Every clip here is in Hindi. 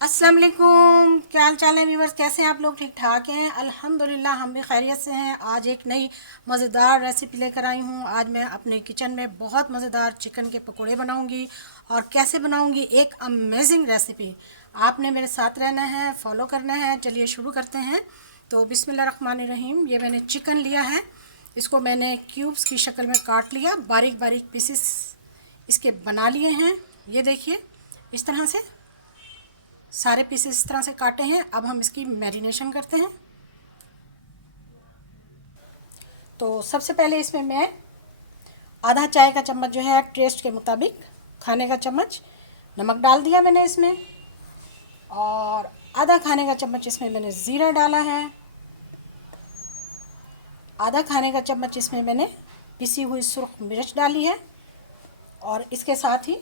अस्सलाम वालेकुम, क्या हाल चाल है व्यूवर्स। कैसे हैं आप लोग? ठीक ठाक हैं? अल्हम्दुलिल्लाह हम भी खैरियत से हैं। आज एक नई मज़ेदार रेसिपी लेकर आई हूँ। आज मैं अपने किचन में बहुत मज़ेदार चिकन के पकोड़े बनाऊँगी। और कैसे बनाऊँगी, एक अमेजिंग रेसिपी। आपने मेरे साथ रहना है, फॉलो करना है। चलिए शुरू करते हैं। तो बिस्मिल्लाहिर्रहमानिर्रहीम। ये मैंने चिकन लिया है, इसको मैंने क्यूब्स की शक्ल में काट लिया, बारीक बारीक पीसेस इसके बना लिए हैं। ये देखिए, इस तरह से सारे पीसेस इस तरह से काटे हैं। अब हम इसकी मैरिनेशन करते हैं। तो सबसे पहले इसमें मैं आधा चाय का चम्मच जो है, टेस्ट के मुताबिक खाने का चम्मच नमक डाल दिया मैंने इसमें। और आधा खाने का चम्मच इसमें मैंने ज़ीरा डाला है। आधा खाने का चम्मच इसमें मैंने पिसी हुई सुर्ख मिर्च डाली है। और इसके साथ ही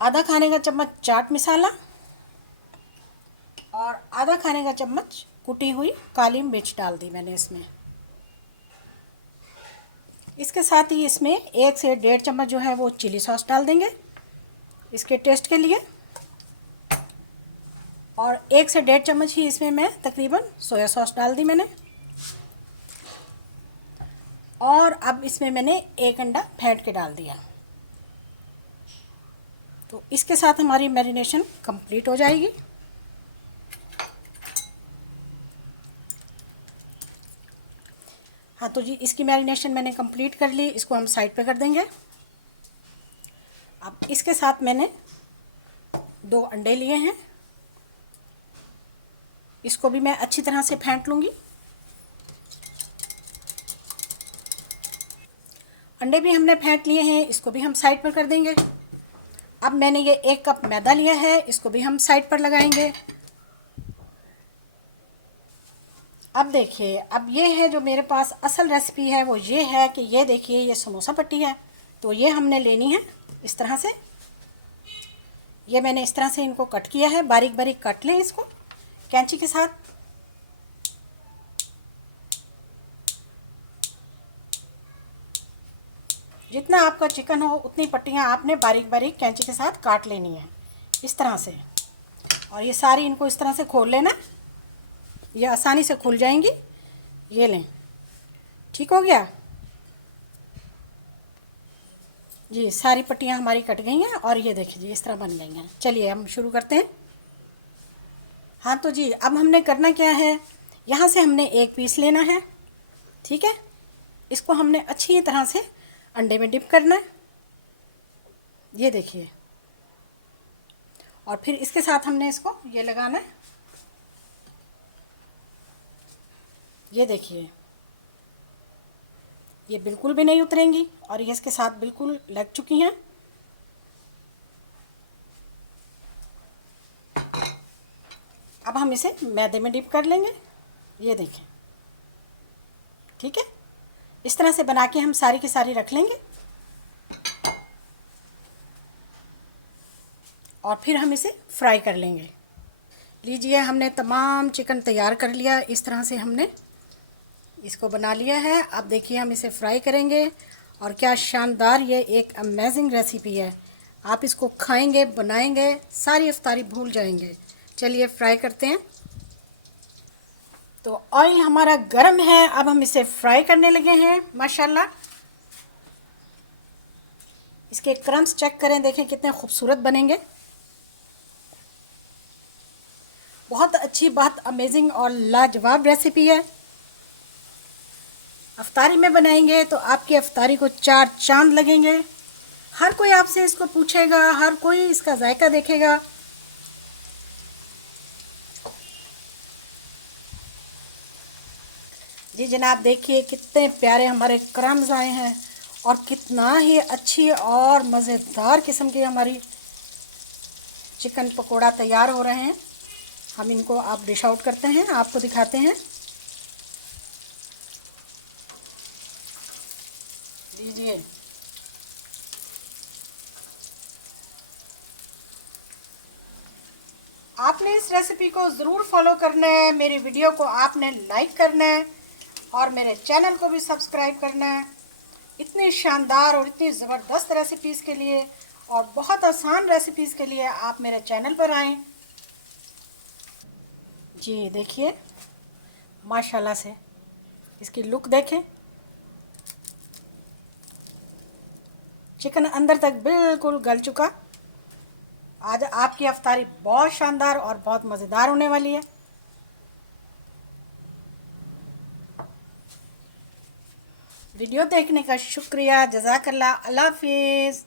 आधा खाने का चम्मच चाट मसाला और आधा खाने का चम्मच कुटी हुई काली मिर्च डाल दी मैंने इसमें। इसके साथ ही इसमें 1 से 1.5 चम्मच जो है वो चिली सॉस डाल देंगे इसके टेस्ट के लिए। और 1 से 1.5 चम्मच ही इसमें मैं तकरीबन सोया सॉस डाल दी मैंने। और अब इसमें मैंने 1 अंडा फेंट के डाल दिया। तो इसके साथ हमारी मैरिनेशन कंप्लीट हो जाएगी। हाँ तो जी, इसकी मैरिनेशन मैंने कंप्लीट कर ली। इसको हम साइड पे कर देंगे। अब इसके साथ मैंने 2 अंडे लिए हैं, इसको भी मैं अच्छी तरह से फेंट लूँगी। अंडे भी हमने फेंट लिए हैं, इसको भी हम साइड पर कर देंगे। अब मैंने ये 1 कप मैदा लिया है, इसको भी हम साइड पर लगाएंगे। अब देखिए, अब ये है जो मेरे पास असल रेसिपी है, वो ये है कि ये देखिए, ये समोसा पट्टी है। तो ये हमने लेनी है इस तरह से। ये मैंने इस तरह से इनको कट किया है, बारीक बारीक काट लें इसको कैंची के साथ। जितना आपका चिकन हो उतनी पट्टियाँ आपने बारीक बारीक कैंची के साथ काट लेनी है इस तरह से। और ये सारी इनको इस तरह से खोल लेना, ये आसानी से खुल जाएंगी। ये लें, ठीक हो गया जी। सारी पट्टियाँ हमारी कट गई हैं और ये देखिए जी, इस तरह बन गई हैं। चलिए हम शुरू करते हैं। हाँ तो जी, अब हमने करना क्या है, यहाँ से हमने 1 पीस लेना है, ठीक है। इसको हमने अच्छी तरह से अंडे में डिप करना है, ये देखिए। और फिर इसके साथ हमने इसको ये लगाना है, ये देखिए। ये बिल्कुल भी नहीं उतरेंगी और ये इसके साथ बिल्कुल लग चुकी हैं। अब हम इसे मैदे में डिप कर लेंगे, ये देखें, ठीक है। इस तरह से बना के हम सारी की सारी रख लेंगे। और फिर हम इसे फ्राई कर लेंगे। लीजिए, हमने तमाम चिकन तैयार कर लिया। इस तरह से हमने इसको बना लिया है। अब देखिए, हम इसे फ्राई करेंगे। और क्या शानदार, ये एक अमेजिंग रेसिपी है। आप इसको खाएंगे, बनाएंगे, सारी इफ्तारी भूल जाएंगे। चलिए फ्राई करते हैं। तो ऑयल हमारा गर्म है, अब हम इसे फ्राई करने लगे हैं। माशाल्लाह, इसके क्रम्स चेक करें, देखें कितने खूबसूरत बनेंगे। बहुत अच्छी, बहुत अमेजिंग और लाजवाब रेसिपी है। अफ्तारी में बनाएंगे तो आपकी अफ्तारी को 4 चांद लगेंगे। हर कोई आपसे इसको पूछेगा, हर कोई इसका जायका देखेगा। जी जनाब, देखिए कितने प्यारे हमारे क्रम्स आए हैं और कितना ही अच्छी और मज़ेदार किस्म की हमारी चिकन पकोड़ा तैयार हो रहे हैं। हम इनको आप डिश आउट करते हैं, आपको दिखाते हैं। लीजिए, आपने इस रेसिपी को ज़रूर फॉलो करना है। मेरी वीडियो को आपने लाइक करना है और मेरे चैनल को भी सब्सक्राइब करना है। इतनी शानदार और इतनी ज़बरदस्त रेसिपीज़ के लिए और बहुत आसान रेसिपीज़ के लिए आप मेरे चैनल पर आएँ। जी देखिए, माशाल्लाह से इसकी लुक देखें, चिकन अंदर तक बिल्कुल गल चुका। आज आपकी अफ्तारी बहुत शानदार और बहुत मज़ेदार होने वाली है। वीडियो देखने का शुक्रिया, जज़ाकल्लाह, अल्लाह हाफिज़।